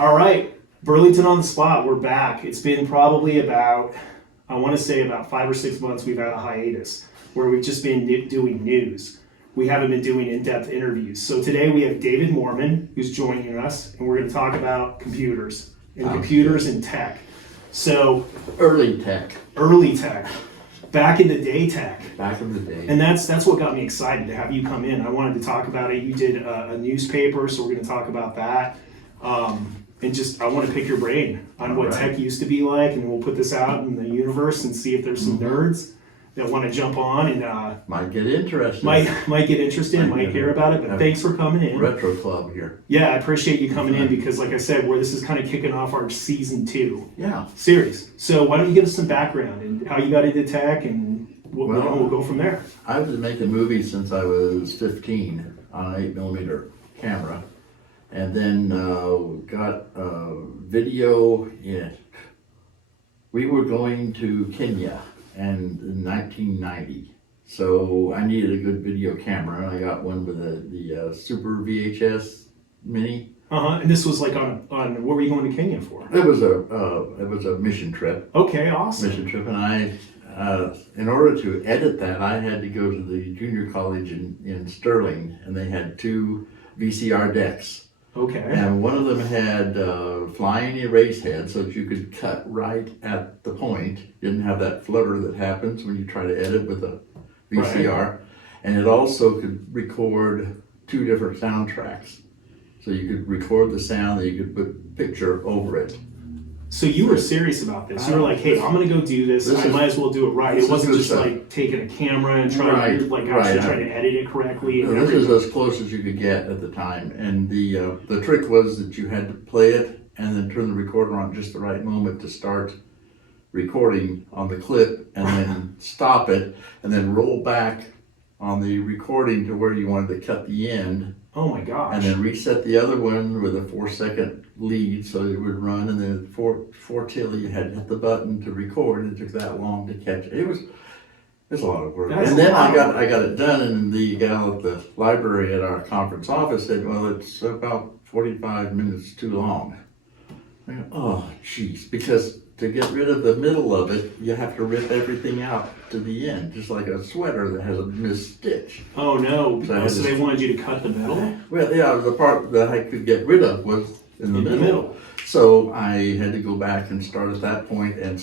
All right, Burlington on the spot. We're back. It's been probably about, I want to say about 5 or 6 months we've had a hiatus where we've just been doing news. We haven't been doing in-depth interviews. So today we have David Moorman who's joining us, and we're going to talk about computers and tech. So Early tech. Back in the day tech. Back in the day. And that's what got me excited to have you come in. I wanted to talk about it. You did a newspaper, so we're going to talk about that. And just, I want to pick your brain on what tech used to be like, and we'll put this out in the universe and see if there's some nerds that want to jump on and might get interested. Might get interested, might hear about it. But thanks for coming in. Retro Club here. Yeah, I appreciate you coming in because, like I said, this is kind of kicking off our season 2 series. So why don't you give us some background and how you got into tech, and we'll go from there. I've been making movies since I was 15 on an 8mm camera, and then got video. Yeah, we were going to Kenya and in 1990, so I needed a good video camera, and I got one with the Super VHS Mini. And this was like on what were you going to Kenya for? It was a mission trip. Okay, awesome. Mission trip, and I, in order to edit that, I had to go to the junior college in Sterling, and they had 2 VCR decks. Okay. And one of them had flying erase head, so that you could cut right at the point. Didn't have that flutter that happens when you try to edit with a VCR. Right. And it also could record 2 different soundtracks. So you could record the sound, and you could put picture over it. So you were serious about this. You were like, hey, I'm going to go do this. I might as well do it right. It wasn't just like taking a camera and trying to trying to edit it correctly. And this is as close as you could get at the time. And the trick was that you had to play it and then turn the recorder on just the right moment to start recording on the clip, and then stop it, and then roll back on the recording to where you wanted to cut the end. Oh my gosh. And then reset the other one with a 4-second lead so it would run, and then 4 till you had to hit the button to record, and it took that long to catch it. It was a lot of work. And then I got it done, and the gal at the library at our conference office said, well, it's about 45 minutes too long. I go, oh, jeez, because to get rid of the middle of it, you have to rip everything out to the end, just like a sweater that has a missed stitch. Oh no, so they wanted you to cut the middle? Well, yeah, the part that I could get rid of was in the middle. So I had to go back and start at that point and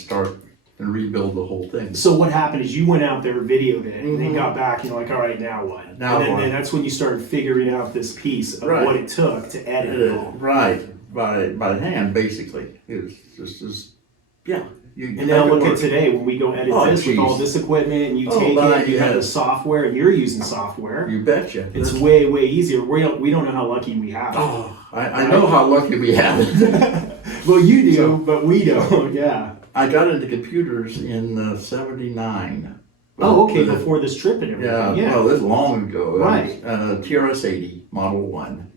rebuild the whole thing. So what happened is you went out there, videoed it, and then got back, and you're like, all right, now what? And then that's when you started figuring out this piece of what it took to edit it all. Right, by hand, basically. It was just yeah. And now look at today, when we go edit this with all this equipment, and you take it, you have the software, and you're using software. You betcha. It's way, way easier. We don't know how lucky we have it. Oh, I know how lucky we have it. Well, you do, but we don't, yeah. I got into computers in 79. Oh, okay, before this trip and everything. Yeah, well, this long ago. Right. TRS-80, Model 1.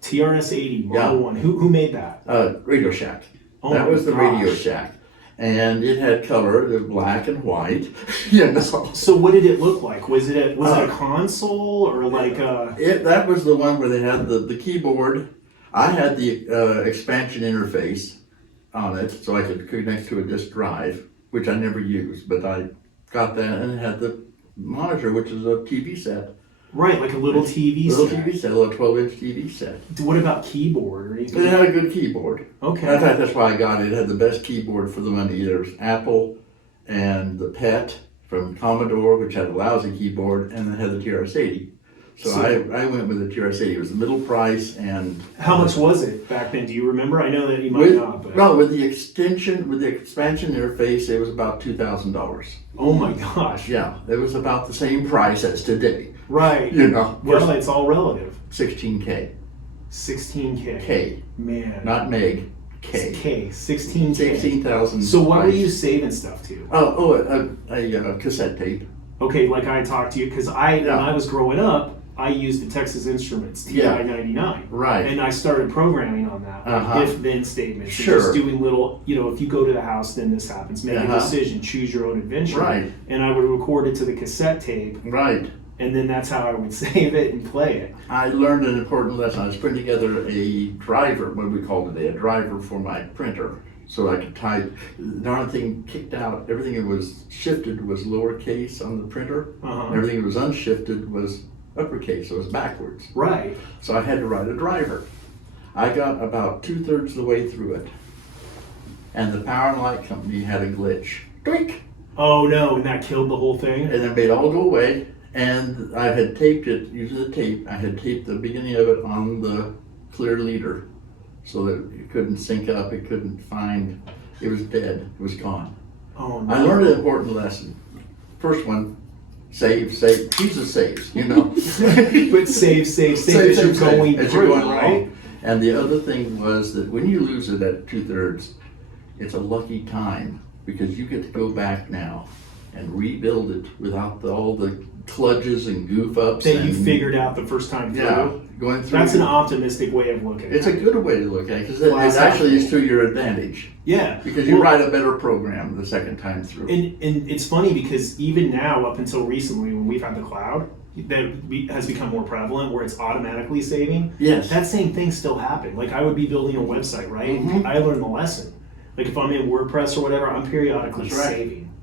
TRS-80, Model 1. Who made that? Radio Shack. Oh, that was the Radio Shack. And it had color, black and white. You know. So what did it look like? Was it a console or like a? That was the one where they had the keyboard. I had the expansion interface on it, so I could connect to a disk drive, which I never used, but I got that, and it had the monitor, which is a TV set. Right, like a little TV set. A little 12-inch TV set. What about keyboard or anything? It had a good keyboard. Okay. In fact, that's why I got it. It had the best keyboard for the money. There was Apple and the PET from Commodore, which had a lousy keyboard, and it had the TRS-80. So I went with the TRS-80. It was the middle price. And how much was it back then? Do you remember? I know that you might not. But... Well, with the expansion interface, it was about $2,000. Oh my gosh. Yeah, it was about the same price as today. Right. You know. Well, it's all relative. 16K. 16K. K. Man. Not meg. K. K. 16K. 16,000. So what were you saving stuff to? A cassette tape. Okay, like I talked to you, because when I was growing up, I used the Texas Instruments TI-99. Right. And I started programming on that, like if-then statements. Sure. And just doing little, if you go to the house, then this happens. Make a decision, choose your own adventure. Right. And I would record it to the cassette tape. Right. and then that's how I would save it and play it. I learned an important lesson. I was putting together a driver, what we call today, a driver for my printer. So I could type, the darn thing kicked out, everything that was shifted was lowercase on the printer. Everything that was unshifted was uppercase, so it was backwards. Right. So I had to write a driver. I got about 2/3 of the way through it, and the Power and Light Company had a glitch. Doink! Oh no, and that killed the whole thing? And it made it all go away, and I had taped it, using the tape, I had taped the beginning of it on the clear leader so that it couldn't sync up, it couldn't find, it was dead, it was gone. Oh no. I learned an important lesson. First one, save, Jesus saves, you know. But save as you're going through, right? And the other thing was that when you lose it at 2/3, it's a lucky time because you get to go back now and rebuild it without all the kludges and goof ups that you figured out the first time through. Yeah, going through. That's an optimistic way of looking at it. It's a good way to look at it because it actually is to your advantage. Yeah. Because you write a better program the second time through. And it's funny because even now, up until recently, when we've had the cloud, that has become more prevalent where it's automatically saving. Yes. That same thing still happened. Like I would be building a website, right? I learned the lesson. Like if I'm in WordPress or whatever, I'm periodically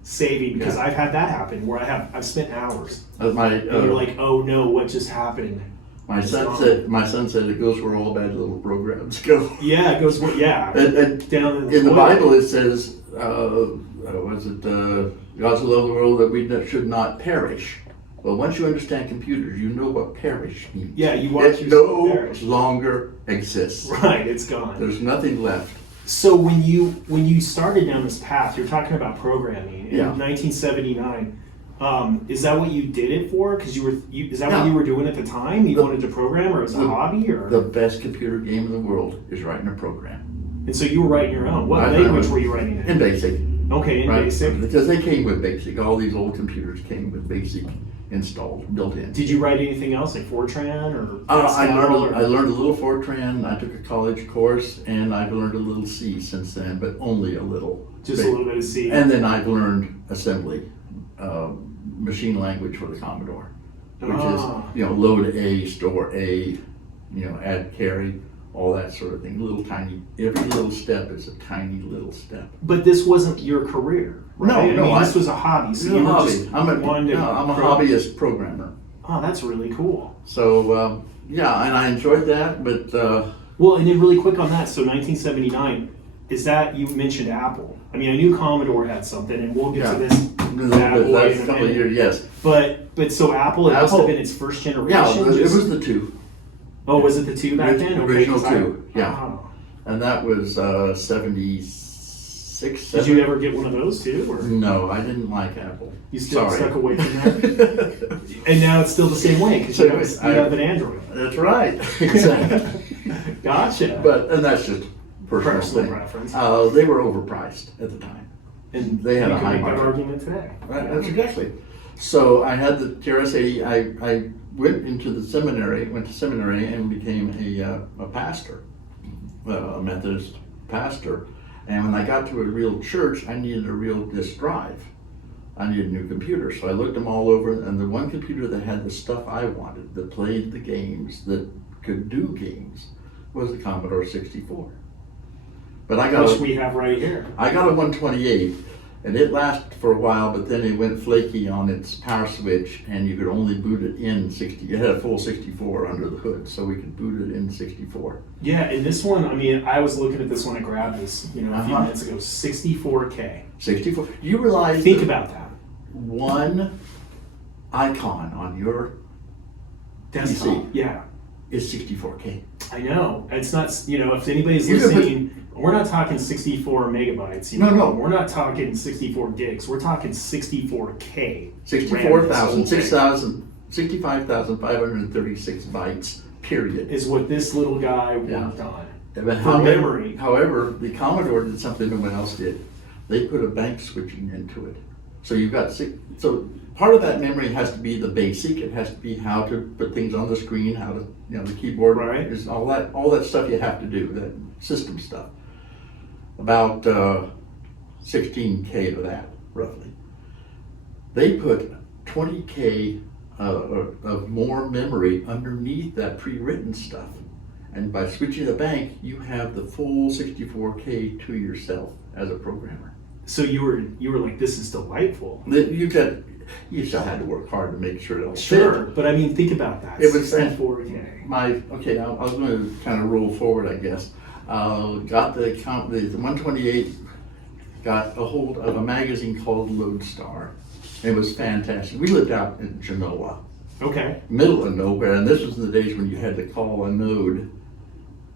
saving because I've had that happen where I've spent hours. And you're like, oh no, what just happened? My son said it goes where all bad little programs go. Yeah, it goes where and down in the Bible it says, God's so loved the world that we should not perish. Well, once you understand computers, you know what perish means. Yeah, you watch it no longer exists. Right, it's gone. There's nothing left. So when you started down this path, you're talking about programming in Yeah. 1979. Is that what you did it for? Because is that what you were doing at the time? You wanted to program, or as a hobby, or the best computer game in the world is writing a program. And so you were writing your own. What language were you writing in? In BASIC. Okay, in BASIC. Because they came with BASIC. All these old computers came with BASIC installed, built in. Did you write anything else like Fortran or? I learned a little Fortran. I took a college course, and I've learned a little C since then, but only a little. Just a little bit of C. And then I've learned assembly, machine language for the Commodore, which is load A, store A, add carry, all that sort of thing. Every little step is a tiny little step. But this wasn't your career, right? No, this was a hobby. So I'm a hobbyist programmer. Oh, that's really cool. So and I enjoyed that, but well, and then really quick on that. So 1979, is that you mentioned Apple? I mean, I knew Commodore had something, and we'll get to this. Last couple of years, yes. But so Apple, it must have been its first generation. Yeah, it was the 2. Oh, was it the 2 back then? Original 2, yeah. And that was 76. Did you ever get one of those too? Or? No, I didn't like Apple. You still stuck away from that? And now it's still the same way because you have an Android. That's right. Exactly. Gotcha. And that's just personal preference. They were overpriced at the time. And they had a high make that margin. argument today. Right, that's exactly. So I had the TRS-80. I went to seminary and became a pastor, a Methodist pastor. And when I got to a real church, I needed a real disk drive. I needed a new computer. So I looked them all over, and the one computer that had the stuff I wanted, that played the games, that could do games, was the Commodore 64. But which we have right here. I got a 128, and it lasted for a while, but then it went flaky on its power switch, and you could only boot it in 60. It had a full 64 under the hood, so we could boot it in 64. Yeah, and this one, I mean, I was looking at this when I grabbed this, a few minutes ago. 64K. 64. You realize? Think about that. One icon on your desktop, PC is 64K. I know. It's not. If anybody's listening. We're not talking 64 megabytes. No. We're not talking 64 gigs. We're talking 64K. 65,536 bytes, period. Is what this little guy worked on. Memory. However, the Commodore did something no one else did. They put a bank switching into it. So you've got so part of that memory has to be the basic. It has to be how to put things on the screen, how to the keyboard, right? Is all that stuff you have to do, that system stuff. About 16K of that, roughly. They put 20K of more memory underneath that pre-written stuff. And by switching the bank, you have the full 64K to yourself as a programmer. So you were like, this is delightful. You still had to work hard to make sure it all Sure, fit. but I mean, think about that. It was 64K. I was going to kind of roll forward, I guess. Got the 128, got a hold of a magazine called Lodestar. It was fantastic. We lived out in Genoa, Okay. middle of nowhere, and this was in the days when you had to call a node,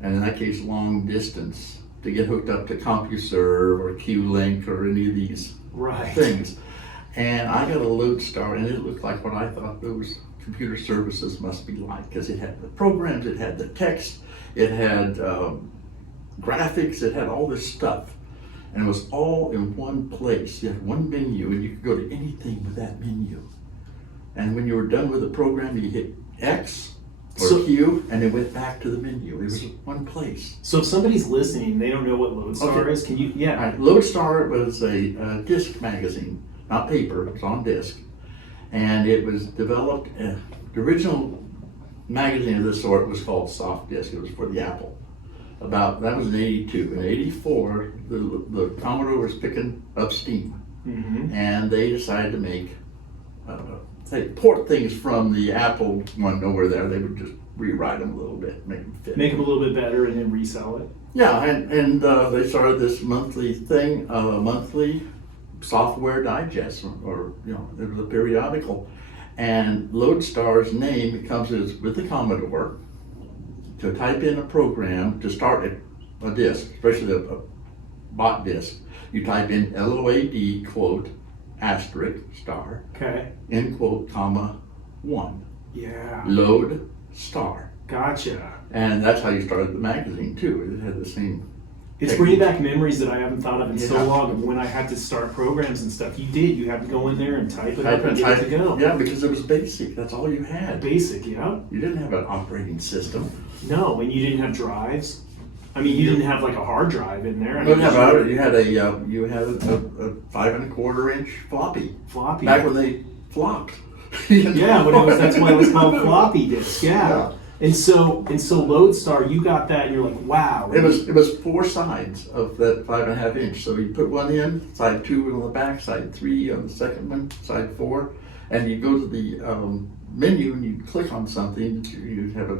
and in that case, long distance, to get hooked up to CompuServe or QLink or any of these Right. things. And I got a Lodestar, and it looked like what I thought those computer services must be like, because it had the programs, it had the text, it had graphics, it had all this stuff. And it was all in one place. You had one menu, and you could go to anything with that menu. And when you were done with the program, you hit X or Q, and it went back to the menu. It was one place. So if somebody's listening, they don't know what Lodestar is, can you, All right, Lodestar was a disc magazine, not paper, it was on disc. And it was developed, the original magazine of this sort was called Soft Disc. It was for the Apple. That was in 82. In 84, the Commodore was picking up steam. Mm-hmm. And they decided to make, they port things from the Apple one over there. They would just rewrite them a little bit, make them fit. Make them a little bit better and then resell it. Yeah, and they started this monthly thing, monthly software digest, or it was a periodical. And Lodestar's name, it comes with the Commodore. To type in a program to start a disk, especially a bot disk, you type in LOAD quote asterisk star, Okay. end quote comma 1. Yeah. Load star. Gotcha. And that's how you started the magazine too. It had the same. It's technique. bringing back memories that I haven't thought of in Yeah. so long of when I had to start programs and stuff. You had to go in there and type it up and get it to go. Yeah, because it was basic. That's all you had. Basic, yeah. You didn't have an operating system. No, and you didn't have drives. I mean, you didn't have like a hard drive in there. I You mean, had a 5 1/4 inch floppy. floppy. Back when they flopped. Yeah, that's why it was called floppy disk. Yeah. And so Lodestar, you got that, and you're like, wow. It was 4 sides of that 5 1/2 inch. So you put one in, side 2 on the back, side 3 on the second one, side 4, and you go to the menu and you click on something. You have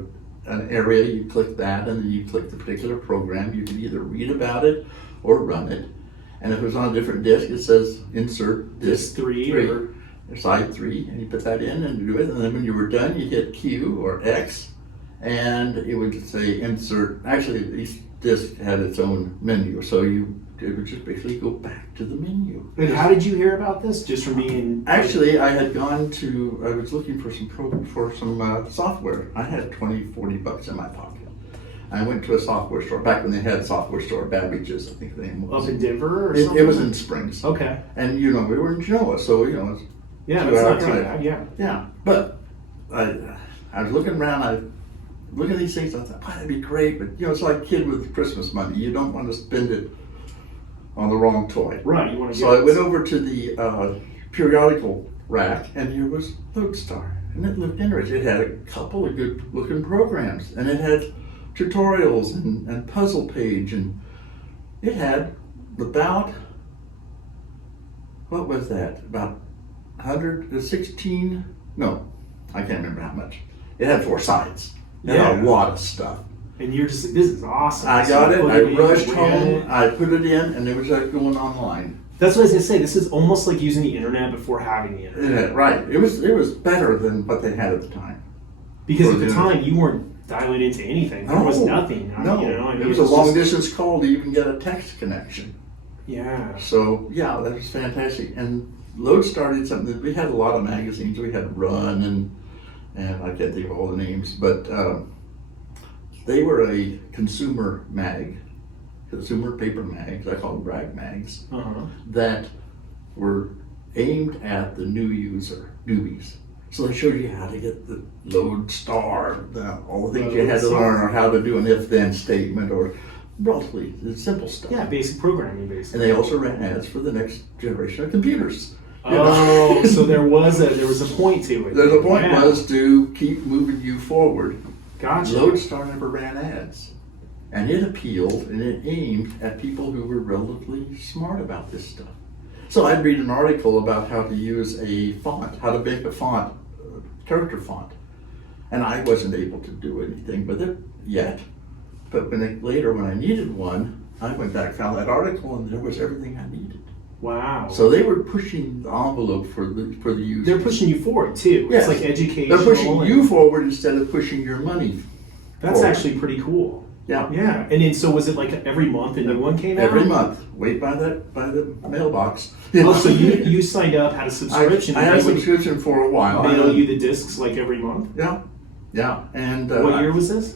an area, you click that, and then you click the particular program. You can either read about it or run it. And if it was on a different disk, it says insert disk 3 or side 3, and you put that in and do it. And then when you were done, you hit Q or X, and it would say insert. Actually, each disk had its own menu, so it would just basically go back to the menu. And how did you hear about this? Just from being... Actually, I was looking for some software. I had $20-$40 in my pocket. I went to a software store, back when they had software store, Babbage's, I think the name was. Up in Denver or something? It was in Springs. Okay. And we were in Genoa, so it's Yeah, 2 that's hour not too drive. bad, yeah. Yeah, but I was looking around, I look at these things, I thought, that'd be great, but it's like a kid with Christmas money. You don't want to spend it on the wrong toy. Right, you want to So I went over to the periodical rack, and here was Lodestar, and it looked interesting. It had a couple of good looking programs, and it had tutorials and puzzle page, and it had about, what was that, about 116, no, I can't remember how much. It had 4 sides. It had a lot of stuff. And you're just like, this is awesome. I So got it, put I in, rushed ran home, it. I put it in, and it was like going online. That's what I was gonna say. This is almost like using the internet before having the internet. Yeah, right. It was better than what they had at the time. Because at the Yeah. time, you weren't dialing into anything. There was nothing. No, it was a long distance call to even get a text connection. Yeah. So yeah, that was fantastic. And Lodestar did something that we had a lot of magazines. We had Run and I can't think of all the names, but they were a consumer paper mags. I call them brag mags. Uh-huh. That were aimed at the new user, newbies. So they showed you how to get the Lodestar, all the things you had to learn, or how to do an if-then statement, or relatively simple stuff. Yeah, basic programming, basically. And they also ran ads for the next generation of computers. Oh, so there was a point to it. The point Yeah. was to keep moving you forward. Gotcha. Lodestar never ran ads. And it appealed and it aimed at people who were relatively smart about this stuff. So I'd read an article about how to use a font, how to make a font, character font. And I wasn't able to do anything with it yet. But later when I needed one, I went back, found that article, and there was everything I needed. Wow. So they were pushing the envelope for the user. They're pushing you forward too. Yes. It's like education. They're pushing you forward instead of pushing your money. That's forward. actually pretty cool. Yeah. Yeah. And then so was it like every month a new one came out? Every month. Wait by the mailbox. Oh, so you signed up, had a subscription. I had a subscription for a while. Mail you the discs like every month? Yeah. Yeah. And what year was this?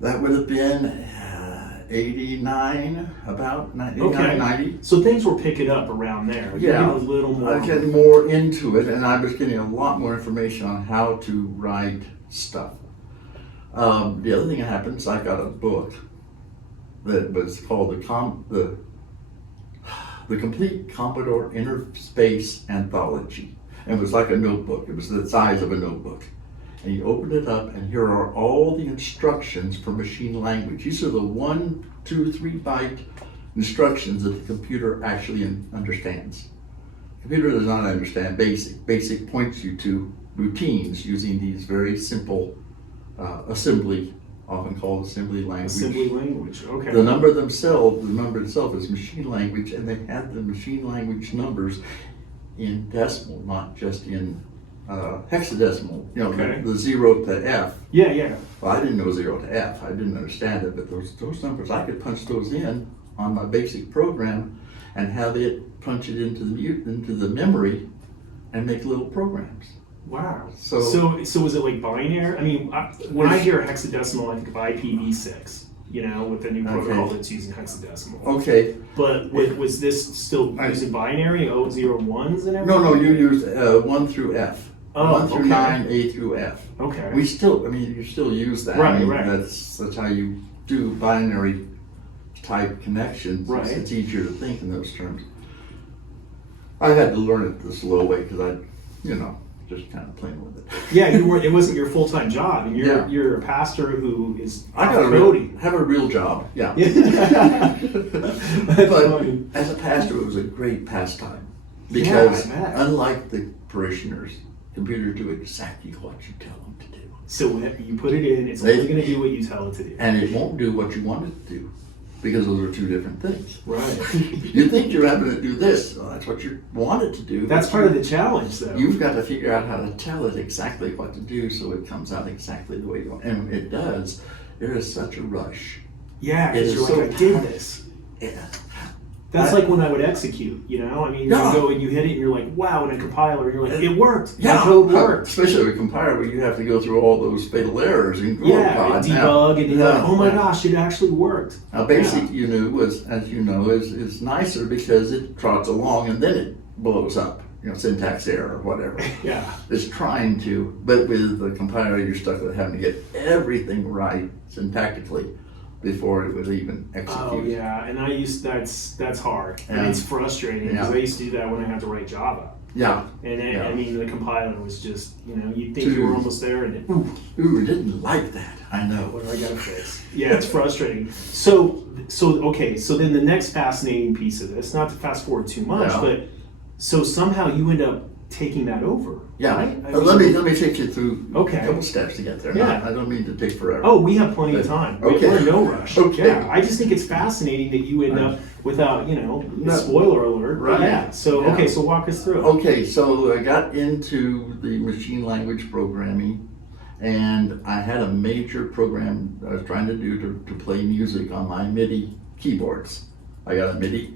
That would have been 89, about 89, Okay. 90. So things were picking up around there. You're Yeah. getting a little more. I was getting more into it, and I was getting a lot more information on how to write stuff. The other thing that happened is I got a book that was called the Complete Commodore Interspace Anthology. And it was like a notebook. It was the size of a notebook. And you open it up, and here are all the instructions for machine language. These are the 1, 2, 3 byte instructions that the computer actually understands. The computer does not understand BASIC. BASIC points you to routines using these very simple assembly, often called assembly language. Assembly language, okay. The number itself is machine language, and they have the machine language numbers in decimal, not just in hexadecimal, Okay. the 0 to F. Yeah. Well, I didn't know 0 to F. I didn't understand it, but those numbers, I could punch those in on my basic program and have it punch it into the memory and make little programs. Wow. So was it like binary? I mean, when I hear hexadecimal, I think of IPv6. With the new protocol that's using hexadecimal. Okay. But was this still using binary, 0, 0, 1s and everything? No, you use 1 through F. Oh, 1 through okay. 9, A through F. Okay. You still use that. Right, right. That's how you do binary type connections. Right. It's easier to think in those terms. I had to learn it the slow way because I, just kind of playing with it. Yeah, it wasn't your full-time job, and Yeah. you're a pastor who is I got have a real job, yeah. That's But funny. as a pastor, it was a great pastime because Yeah, I bet. unlike the parishioners, computers do exactly what you tell them to do. So when you put it in, it's only going to do what you tell it to do. And it won't do what you want it to do, because those are two different things. Right. You think you're having to do this, well, that's what you want it to do. That's part of the challenge, though. You've got to figure out how to tell it exactly what to do so it comes out exactly the way you want. And when it does, there is such a rush. Yeah, It because is you're so like, I did this. Yeah. That's like when I would execute, I mean, Yeah. you go and you hit it and you're like, wow, in a compiler, you're like, it worked. Yeah, My code worked. especially with a compiler where you have to go through all those fatal errors and Yeah, debug, and you're like, oh my gosh, it actually worked. Now, basic, is nicer because it trots along and then it blows up. Syntax error or whatever. Yeah. It's trying to, but with the compiler, you're stuck with having to get everything right syntactically before it would even execute. Oh yeah, and that's hard, and Yeah. it's frustrating because I used to do that when I had to write Java. Yeah. And Yeah. I mean, the compiler was just, you'd think you were almost there, and then, Ooh, I didn't like that. I know. what do I gotta fix? Yeah, it's frustrating. So okay, so then the next fascinating piece of this, not to fast forward too much, Yeah. but so somehow you end up taking that over. Yeah. Right? I Let mean- me take you through Okay. a couple steps to get there. Yeah. I don't mean to take forever. Oh, we have plenty of time. Okay. We're in no rush. Okay. Yeah, I just think it's fascinating that you end up without, No. spoiler alert. but Right. Yeah. So Yeah. okay, so walk us through. Okay, so I got into the machine language programming, and I had a major program I was trying to do to play music on my MIDI keyboards. I got a MIDI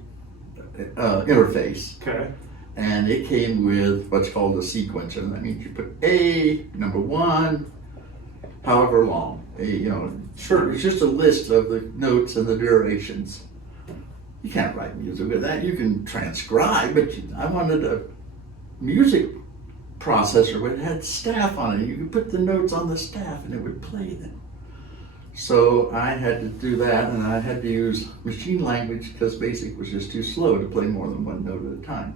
interface, Okay. and it came with what's called a sequencer. And that means you put A, number 1, however long. Sure. It's just a list of the notes and the durations. You can't write music with that. You can transcribe, but I wanted a music processor where it had staff on it. You could put the notes on the staff and it would play them. So I had to do that, and I had to use machine language because BASIC was just too slow to play more than one note at a time.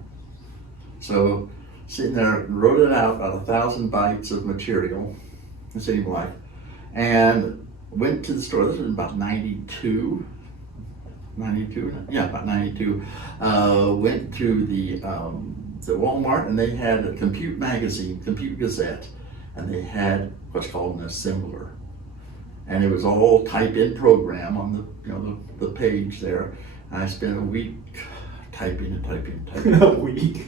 So sitting there, wrote it out, about 1,000 bytes of material, it seemed like, and went to the store. This was about 92, yeah, about 92. Went to the Walmart, and they had a Compute magazine, Compute Gazette, and they had what's called an assembler. And it was all type-in program on the page there. And I spent a week typing. A week.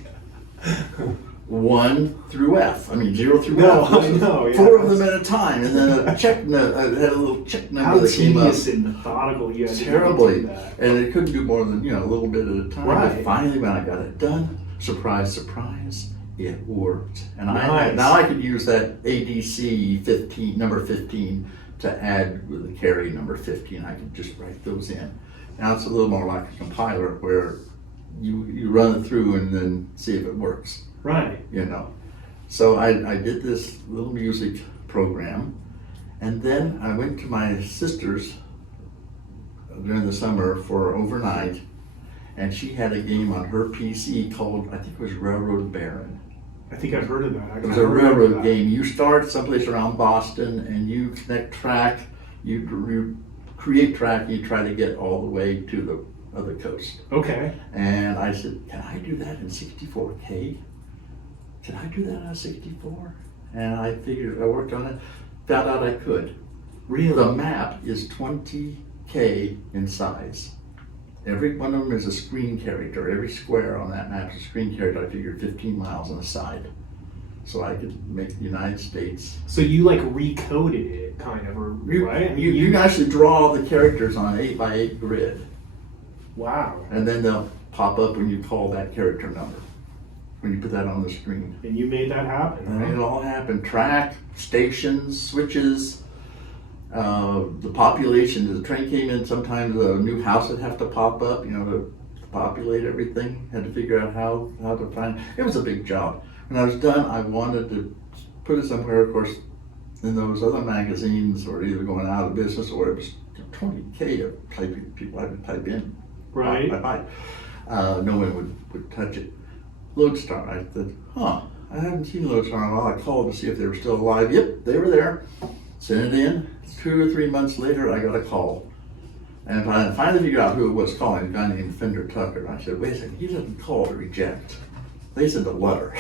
1 through F. I mean 0 through No, F. I know. Yeah, 4 of them at a time, and then a check note. I had a little check number How that came up. tedious and methodical you had to Terribly, do that. and it couldn't do more than a little bit at a time. Right. But finally, when I got it done, surprise, surprise, it worked. And Nice. now I could use that ADC 15 number 15 to add with the carry number 15. I could just write those in. Now it's a little more like a compiler where you run it through and then see if it works. Right. So I did this little music program, and then I went to my sister's during the summer for overnight, and she had a game on her PC called, I think it was Railroad Baron. I think I've heard of that. It was a railroad game. You start someplace around Boston, and you connect track, you create track, and you try to get all the way to the other coast. Okay. And I said, can I do that in 64K? Can I do that on 64? And I figured, I worked on it, found out I could. Really? The map is 20K in size. Every one of them is a screen character. Every square on that map is a screen character. I figured 15 miles on the side. So I could make the United States. So you like recoded it, kind of, or right? I mean, You can actually draw the characters on an 8x8 grid. Wow. And then they'll pop up when you call that character number, when you put that on the screen. And you made that happen, And right? it all happened. Track, stations, switches, the population. The train came in, sometimes a new house would have to pop up, to populate everything. Had to figure out how to find. It was a big job. When I was done, I wanted to put it somewhere, of course, in those other magazines, or either going out of business, or it was 20K of typing, people had to type in. Right. No one would touch it. Lodestar, I said, I haven't seen Lodestar in a while. I called to see if they were still alive. Yep, they were there. Sent it in. 2 or 3 months later, I got a call. And I finally figured out who it was calling, a guy named Fender Tucker. I said, wait a second, he doesn't call to reject. They sent a letter,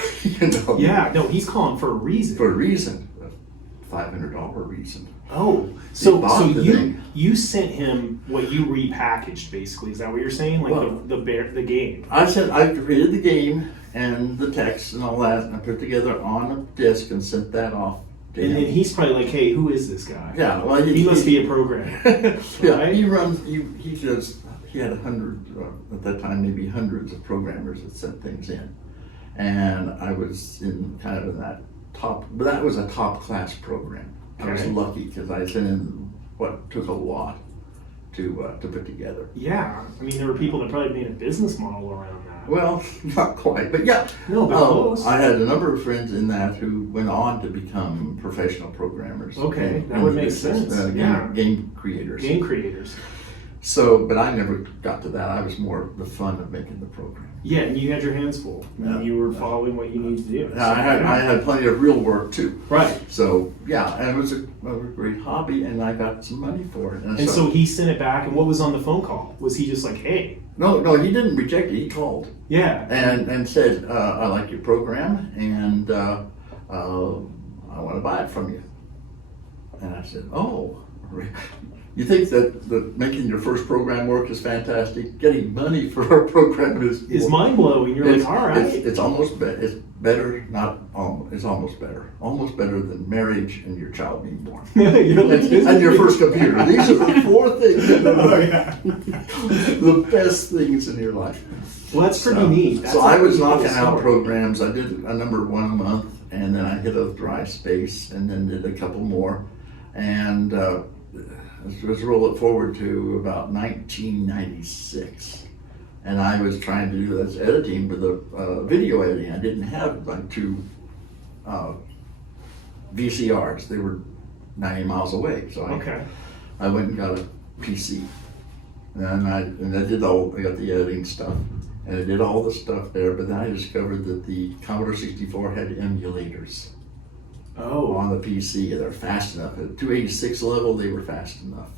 Yeah, no, he's calling for a reason. For a reason, a $500 reason. Oh, so bought the thing. you sent him what you repackaged, basically. Is that what you're saying? Like Well, the game. I said I created the game and the text and all that, and I put it together on a disc and sent that off to And him. then he's probably like, hey, who is this guy? Yeah, well, He must be a programmer. Yeah, right? he had 100 at that time, maybe hundreds of programmers that sent things in, and I was in that top. But that was a top class program. I was Okay. lucky because I sent in what took a lot to put together. Yeah, I mean, there were people that probably made a business model around that. Well, not quite, but yeah. No, but close. I had a number of friends in that who went on to become professional programmers. Okay, and- that would and make business, sense, yeah. Game creators. Game creators. So, but I never got to that. I was more the fun of making the program. Yeah, and you had your hands full. Yeah. And you were following what you needed to do. I had plenty of real work too. Right. So yeah, and it was a great hobby, and I got some money for it. And so he sent it back, and what was on the phone call? Was he just like, hey? No, he didn't reject it. He called Yeah. and said, I like your program, and I want to buy it from you. And I said, oh. You think that making your first program work is fantastic? Getting money for a program Is mind blowing. You're like, all right. It's almost better. It's better, not almost. It's almost better. Almost better than marriage and your child being born. You're like, and your first computer. These are the 4 things. Oh, yeah. The best things in your life. Well, that's pretty neat. That's So a I was pretty cool knocking out story. programs. I did a number 1 a month, and then I hit a dry space, and then did a couple more, and let's roll it forward to about 1996. And I was trying to do this editing with a video editing. I didn't have like 2 VCRs. They were 90 miles away. So I went and got a PC. And I got the editing stuff. And it did all the stuff there, but then I discovered that the Commodore 64 had emulators Oh, on the PC. They're fast enough. At 286 level, they were fast enough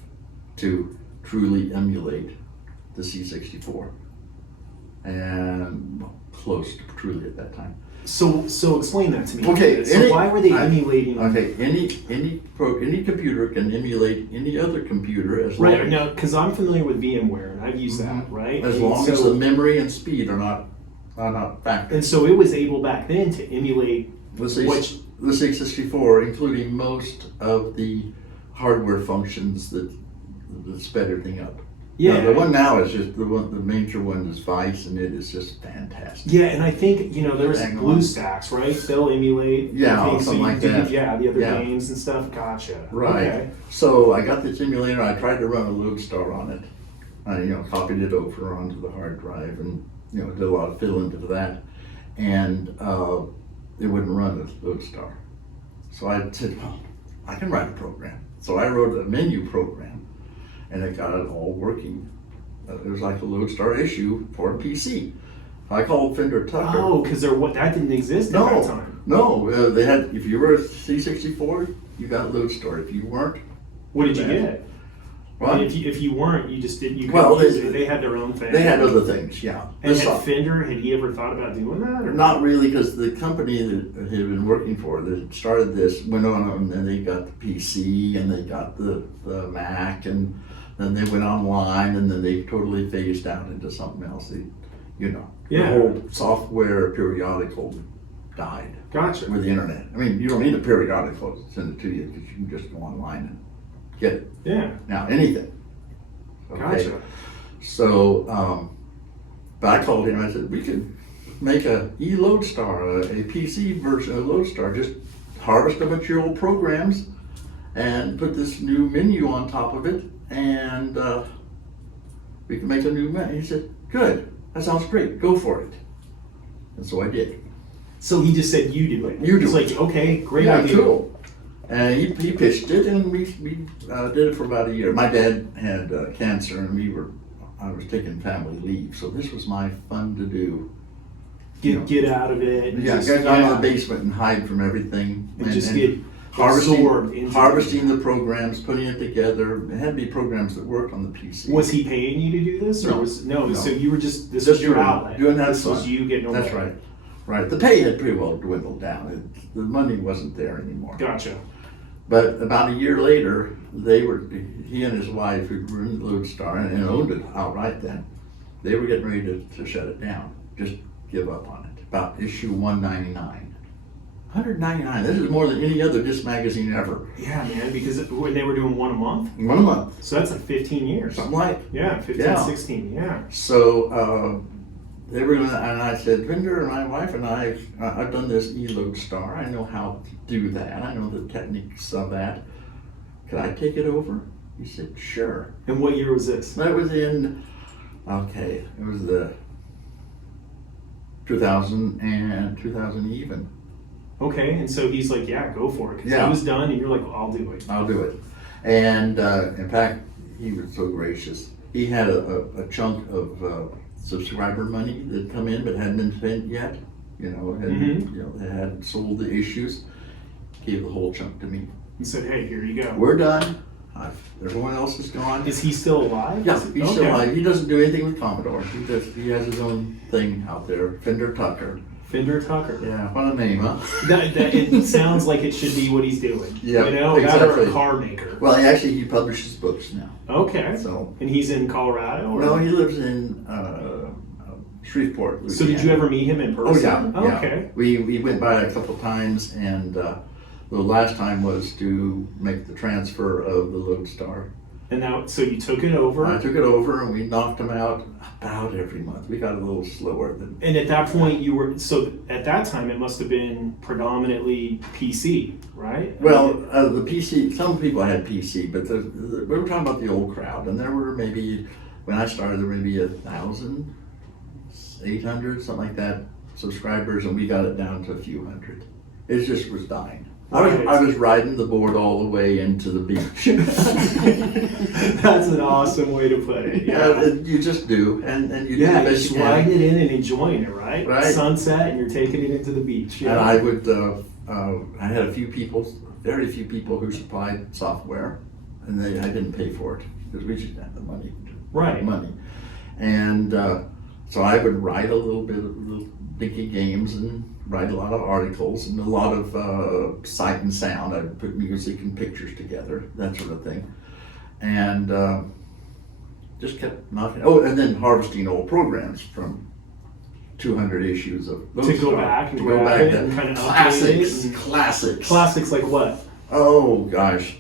to truly emulate the C64. And well, close to truly at that time. so explain that to me. Okay, So why were they emulating? Okay, any computer can emulate any other computer as long Right, now, because I'm familiar with VMware and I've used that, right? as And long as so- the memory and speed are not factors. And so it was able back then to emulate The what, C64, including most of the hardware functions that sped everything up. yeah. Now, the one now is just the major one is Vice, and it is just fantastic. Yeah, and I think, there's Hang on. BlueStacks, right? They'll emulate Yeah, things something you like can do, that. yeah, the other Yeah. games and stuff. Gotcha. Right. Okay. So I got this emulator. I tried to run a Lodestar on it. I copied it over onto the hard drive, and did a lot of fiddling to that, and it wouldn't run as Lodestar. So I said, well, I can write a program. So I wrote a menu program, and it got it all working. It was like a Lodestar issue for a PC. I called Fender Tucker. Oh, because that didn't exist at that time. No, they had. If you were a C64, you got Lodestar. If you weren't, What did you get? What? I mean, if you weren't, you just didn't. You Well, couldn't use it. They had their own thing. they had other things. Yeah. And This had off- Fender, had he ever thought about doing that? Or Not really, because the company that he had been working for that started this went on, and then they got the PC and they got the Mac, and then they went online, and then they totally phased out into something else. Yeah. The whole software periodical died Gotcha. with the internet. I mean, you don't need a periodical to send it to you because you can just go online and get it. Yeah. Now, anything. Okay? Gotcha. So, but I called him. I said we could make a Lodestar, a PC version of Lodestar. Just harvest a bunch of your old programs and put this new menu on top of it, and we can make a new menu. He said, "Good. That sounds great. Go for it." And so I did. So he just said, "You do it." You do It's it. like, okay, great Yeah, idea. cool. And he pitched it, and we did it for about a year. My dad had cancer, and I was taking family leave, so this was my fun to do. Get out of it. And Yeah, just, get down in the basement and hide from everything. And just get harvesting absorbed into harvesting the programs, putting it together. It had to be programs that worked on the PC. Was he paying you to do this, or No. no? No. So you were this Just was your doing- outlet. doing that This was fun. you getting away. That's right. Right. The pay had pretty well dwindled down. The money wasn't there anymore. Gotcha. But about a year later, he and his wife, who were in Lodestar and owned it outright then, they were getting ready to shut it down, just give up on it. About issue 199. 199, this is more than any other disc magazine ever. Yeah, man, because when they were doing one a month, One a month, so that's like 15 years. something like. Yeah, 15, Yeah. 16, yeah. So they were gonna, and I said, Vinder and my wife and I've done this Lodestar. I know how to do that. I know the techniques of that. Could I take it over? He said, sure. And what year was this? That was it was the 2000 and 2000 even. Okay, and so he's like, yeah, go for it. Because Yeah. he was done, and you're like, well, I'll do it. I'll do it. And in fact, he was so gracious. He had a chunk of subscriber money that come in but hadn't been spent yet. They hadn't sold the issues. Gave the whole chunk to me. He said, hey, here you go. We're done. Everyone else is gone. Is he still alive? Yeah, he's still Okay. alive. He doesn't do anything with Commodore. He has his own thing out there. Fender Tucker. Fender Tucker. Yeah, what a name, huh? It sounds like it should be what he's doing. Yeah, that or a exactly. car maker. Well, he publishes books now. Okay. So And he's in Colorado? Or? no, he lives in Shreveport. So did you ever meet him in Oh person? yeah, yeah. Okay. We went by a couple times, and the last time was to make the transfer of the Lodestar. And now, so you took it over. I took it over, and we knocked them out about every month. We got a little slower than. And at that point, at that time, it must have been predominantly PC, right? Well, the PC, some people had PC, but we were talking about the old crowd, and there were maybe, when I started, there were maybe 1,800, something like that, subscribers, and we got it down to a few hundred. It just was dying. I was riding the board all the way into the beach. That's an awesome way to put it. Yeah, you just do, and you do yeah, the you're best just you can. riding it in and enjoying it, right? Right. Sunset, and you're taking it into the beach. Yeah. And I would, I had very few people who supplied software, and I didn't pay for it because we just had the money. Right. And so I would write a little bit of little dinky games and write a lot of articles and a lot of sight and sound. I'd put music and pictures together, that sort of thing. And just kept knocking. Oh, and then harvesting old programs from 200 issues of those. To go back and grab it and kind of classics. update it. Classics. Classics like what? Oh gosh,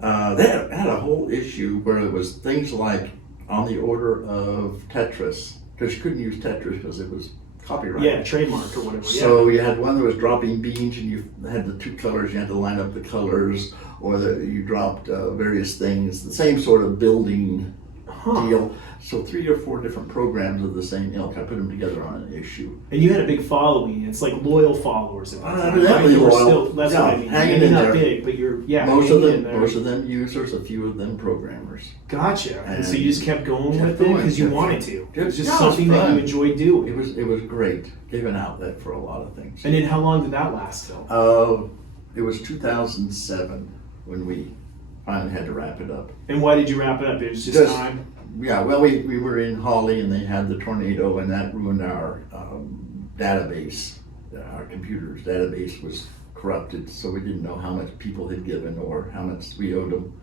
they had a whole issue where it was things like on the order of Tetris, because you couldn't use Tetris because it was copyrighted. Yeah, trademark or whatever. So you had one that was dropping beans, and you had the two colors. You had to line up the colors, or you dropped various things. The same sort of building deal. So 3 or 4 different programs of the same ilk. I put them together on an issue. And you had a big following. It's like loyal followers. Evidently loyal. Still, that's what I mean. Hanging Maybe in not there. big, but you're Most hanging of them users, a few of them programmers. Gotcha. And so And you just kept going kept with it going, because you kept wanted going. to. It was just Yeah, it was something that you fun. enjoyed doing. It was great. Gave an outlet for a lot of things. And then how long did that last till? It was 2007 when we finally had to wrap it up. And why did you wrap it up? It was just time? Yeah, well, we were in Holly and they had the tornado, and that ruined our database. Our computer's database was corrupted, so we didn't know how much people had given or how much we owed them.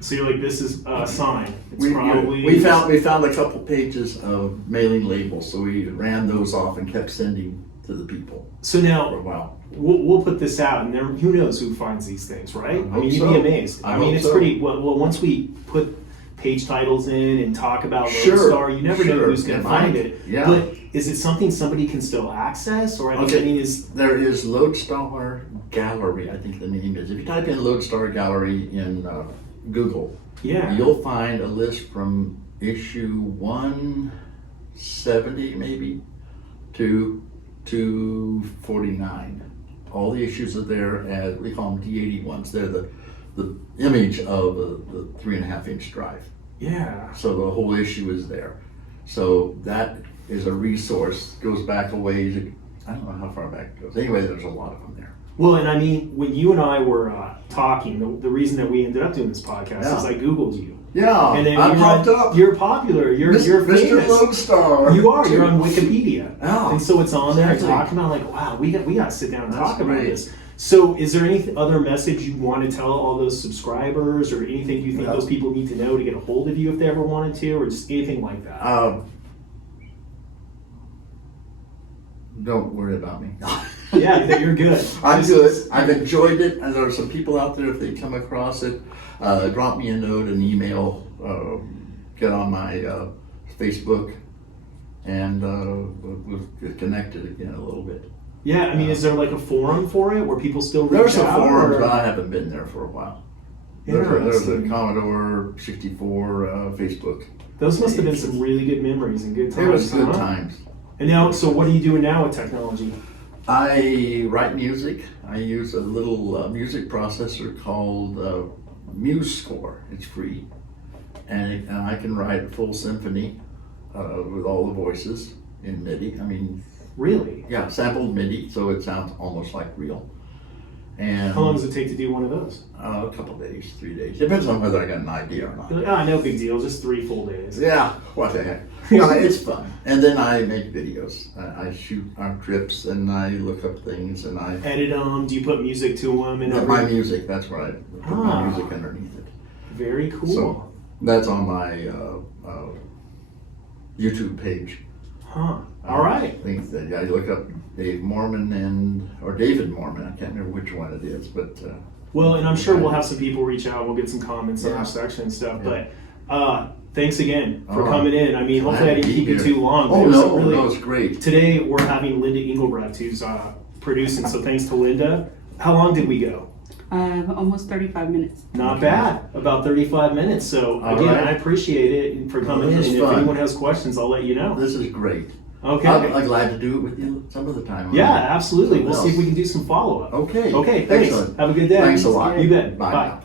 So you're like, this is a sign. It's We probably... found a couple pages of mailing labels, so we ran those off and kept sending to the people So for a now, while. we'll put this out, and there, who knows who finds these things, right? I hope mean, you'd so. be amazed. I I mean, hope it's so. pretty... Well, once we put page titles in and talk about Sure, Lodestar, you never know sure. who's going to It find might. it. Yeah. But is it something somebody can still access? Or I Okay. mean, is... There is Lodestar Gallery, I think the name is. If you type in Lodestar Gallery in Google, Yeah. you'll find a list from issue 170 maybe to 249. All the issues are there as, we call them D81s. They're the image of the 3.5-inch drive. Yeah. So the whole issue is there. So that is a resource, goes back a ways. I don't know how far back it goes. Anyway, there's a lot of them there. Well, and I mean, when you and I were talking, the reason that we ended up doing this podcast Yeah. is I Googled you. Yeah, And then I you're popped up. You're popular. You're Mr. famous. Lodestar. You are. You're on Wikipedia. Oh, And so it's on there exactly. talking about like, wow, we got to sit down and That's talk about great. this. So is there any other message you want to tell all those subscribers, or anything you think Yeah. those people need to know to get a hold of you if they ever wanted to, or just anything like that? Don't worry about me. Yeah, that you're good. I'm Just- good. I've enjoyed it, and there are some people out there, if they come across it, drop me a note, an email, get on my Facebook, and we'll get connected again a little bit. Yeah, I mean, is there like a forum for it where people still reach There's a out? forum, or- but I haven't been there for a while. There's a Interesting. Commodore 64 Facebook. Those must have been some really good memories and good times. It was good huh? times. And now, so what are you doing now with technology? I write music. I use a little music processor called MuseScore. It's free, and I can write a full symphony with all the voices in MIDI. I mean, Really? yeah, sampled MIDI, so it sounds almost like real. And How long does it take to do one of those? a couple days, 3 days. Depends on whether I got an idea or not. You're like, no big deal, just 3 full days. Yeah, what the heck. No, it's fun. And then I make videos. I shoot our trips, and I look up things, and I Edit them, do you put music to them? And my everything? music. That's where I put my music underneath it. Very cool. So that's on my YouTube page. Huh. All right. I think that I look up Dave Moorman or David Moorman. I can't remember which one it is, but Well, and I'm sure we'll have some people reach out. We'll get some comments on Yeah. our section and stuff. Yeah. But thanks again for Oh, coming in. I mean, hopefully I glad to didn't be keep you here. too long. Oh It was no, really- no, it's great. Today we're having Linda Engelbrecht, who's producing. So thanks to Linda. How long did we go? Almost 35 minutes. Not bad. About 35 minutes. So All again, right. I appreciate it for coming in. This And is if fun. anyone has questions, I'll let you know. This is great. Okay. I'm glad to do it with you some other time. Yeah, absolutely. We'll see if else. we can do some follow up. Okay. Okay, thanks. Excellent. Have a good day. Thanks a lot. You bet. Bye Bye. now.